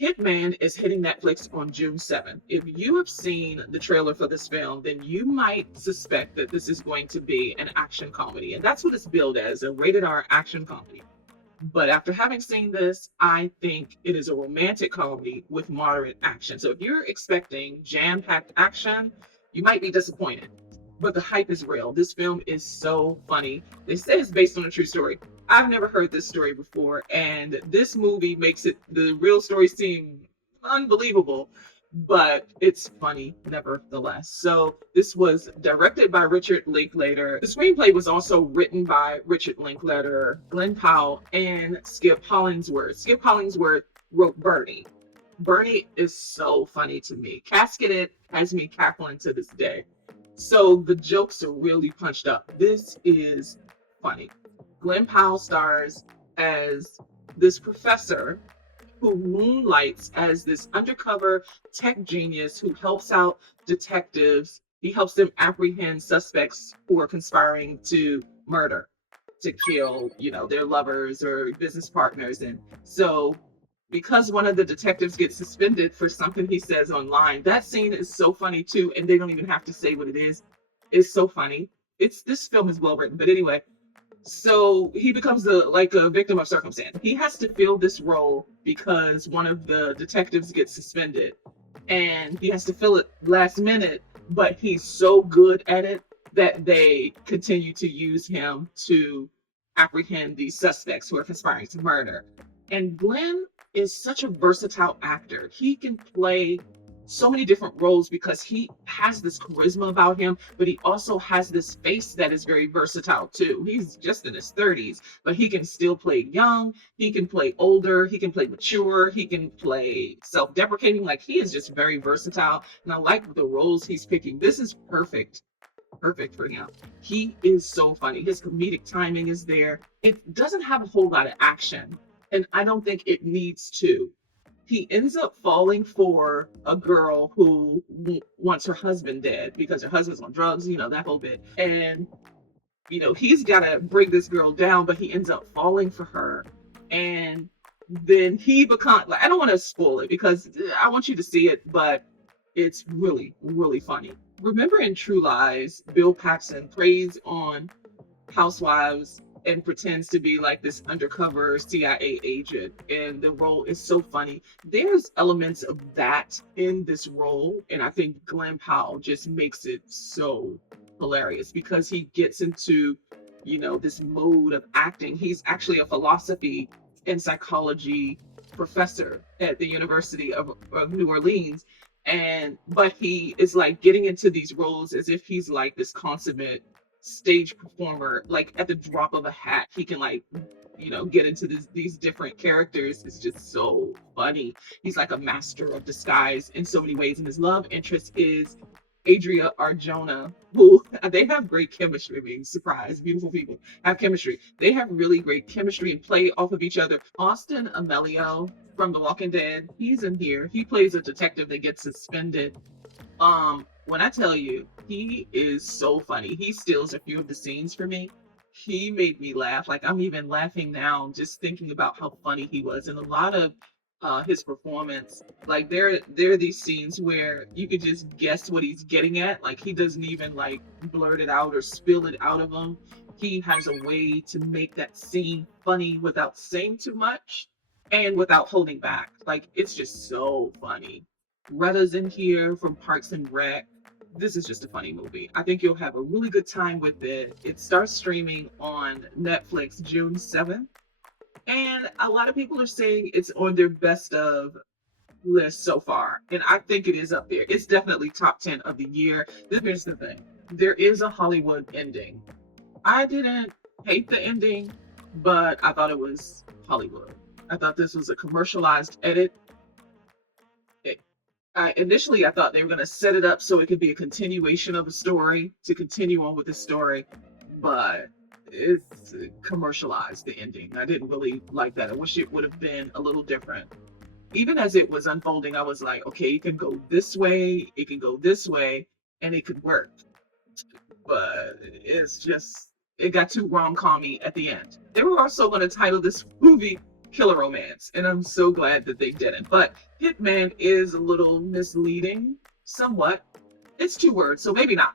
Hitman is hitting Netflix on June 7th. If you have seen the trailer for this film, then you might suspect that this is going to be an action comedy. And that's what it's billed as, a rated R action comedy. But after having seen this, I think it is a romantic comedy with moderate action. So if you're expecting jam packed action, you might be disappointed. But the hype is real. This film is so funny. They say it's based on a true story. I've never heard this story before, and this movie makes it the real story seem unbelievable, but it's funny nevertheless. So this was directed by Richard Linklater. The screenplay was also written by Richard Linklater, Glen Powell, and Skip Hollingsworth. Skip Hollingsworth wrote Bernie. Bernie is so funny to me. Casketed has me cackling to this day. So the jokes are really punched up. This is funny. Glen Powell stars as this professor who moonlights as this undercover tech genius who helps out detectives. He helps them apprehend suspects who are conspiring to murder, to kill, their lovers or business partners. And so because one of the detectives gets suspended for something he says online, that scene is so funny too, and they don't even have to say what it is. It's so funny. This film is well written, but anyway, so he becomes a victim of circumstance. He has to fill this role because one of the detectives gets suspended, and he has to fill it last minute, but he's so good at it that they continue to use him to apprehend these suspects who are conspiring to murder. And Glenn is such a versatile actor. He can play so many different roles because he has this charisma about him, but he also has this face that is very versatile too. He's just in his 30s, but he can still play young, he can play older, he can play mature, he can play self-deprecating. Like, he is just very versatile, and I like the roles he's picking. This is perfect for him. He is so funny. His comedic timing is there. It doesn't have a whole lot of action, and I don't think it needs to. He ends up falling for a girl who wants her husband dead because her husband's on drugs, that whole bit. And, he's got to bring this girl down, but he ends up falling for her. And then he becomes, I don't want to spoil it because I want you to see it, but it's really, really funny. Remember in True Lies, Bill Paxton preys on housewives and pretends to be like this undercover CIA agent, and the role is so funny. There's elements of that in this role, and I think Glen Powell just makes it so hilarious because he gets into, this mode of acting. He's actually a philosophy and psychology professor at the University of New Orleans, but he is like getting into these roles as if he's like this consummate stage performer. Like, at the drop of a hat he can get into these different characters. It's just so funny. He's like a master of disguise in so many ways, and his love interest is Adria Arjona, who they have great chemistry. Being surprised, beautiful people have chemistry. They have really great chemistry and play off of each other. Austin Amelio from The Walking Dead, he's in here. He plays a detective that gets suspended. When I tell you, he is so funny. He steals a few of the scenes for me. He made me laugh. Like, I'm even laughing now just thinking about how funny he was. And a lot of his performance, like, there are these scenes where you could just guess what he's getting at. Like, he doesn't even like blurt it out or spill it out of him. He has a way to make that scene funny without saying too much and without holding back. Like, it's just so funny. Retta's in here from Parks and Rec. This is just a funny movie. I think you'll have a really good time with it. It starts streaming on Netflix June 7th. And a lot of people are saying it's on their best of list so far. And I think it is up there. It's definitely top 10 of the year. Here's the thing. There is a Hollywood ending. I didn't hate the ending, but I thought it was Hollywood. I thought this was a commercialized edit. Initially, I thought they were going to set it up so it could be a continuation of the story, to continue on with the story, but it's commercialized, the ending. I didn't really like that. I wish it would have been a little different. Even as it was unfolding, I was like, okay, it can go this way, it can go this way, and it could work. But it got too rom-com-y at the end. They were also going to title this movie killer romance, and I'm so glad that they didn't. But Hitman is a little misleading, somewhat. It's 2 words, so maybe not.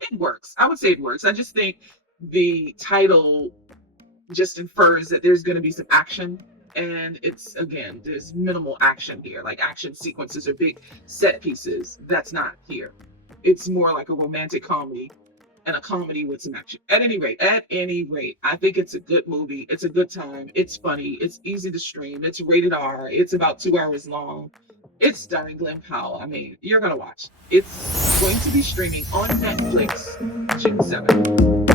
It works. I would say it works. I just think the title just infers that there's going to be some action. And it's, again, there's minimal action here. Like action sequences or big set pieces. That's not here. It's more like a romantic comedy and a comedy with some action. At any rate, I think it's a good movie. It's a good time. It's funny. It's easy to stream. It's rated R. It's about 2 hours long. It's starring Glen Powell. I mean, you're going to watch. It's going to be streaming on Netflix June 7th.